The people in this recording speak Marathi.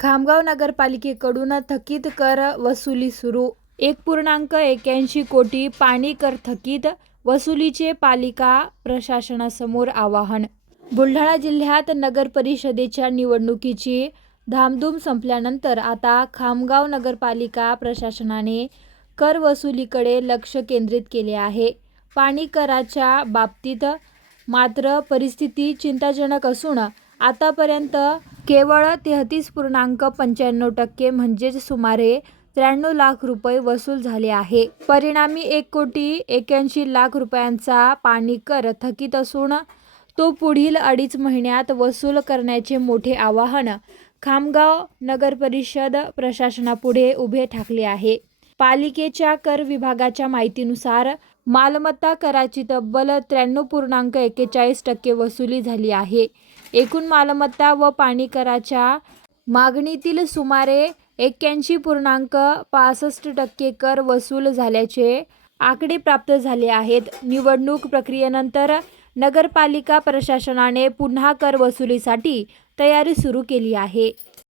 खामगाव नगरपालिकेकडून थकीत कर वसुली सुरू. एक पूर्णांक एक्याऐंशी कोटी पाणी कर थकीत वसुलीचे पालिका प्रशासनासमोर आवाहन. बुलढाणा जिल्ह्यात नगर परिषदेच्या निवडणुकीची धामधूम संपल्यानंतर आता खामगाव नगरपालिका प्रशासनाने कर वसुलीकडे लक्ष केंद्रित केले आहे. पाणी कराच्या बाबतीत मात्र परिस्थिती चिंताजनक असून आतापर्यंत केवळ तेहतीस पूर्णांक पंच्याण्णव टक्के म्हणजेच सुमारे त्र्याण्णव लाख रुपये वसूल झाले आहे. परिणामी एक कोटी एक्याऐंशी लाख रुपयांचा पाणी कर थकीत असून तो पुढील अडीच महिन्यात वसूल करण्याचे मोठे आवाहन खामगाव नगरपरिषद प्रशासनापुढे उभे ठाकले आहे. पालिकेच्या कर विभागाच्या माहितीनुसार मालमत्ता कराची तब्बल त्र्याण्णव पूर्णांक एक्केचाळीस टक्के वसुली झाली आहे. एकूण मालमत्ता व पाणी कराच्या मागणीतील सुमारे एक्क्याऐंशी पूर्णांक पासष्ट टक्के कर वसूल झाल्याचे आकडे प्राप्त झाले आहेत. निवडणूक प्रक्रियेनंतर नगरपालिका प्रशासनाने पुन्हा कर वसुलीसाठी तयारी सुरू केली आहे.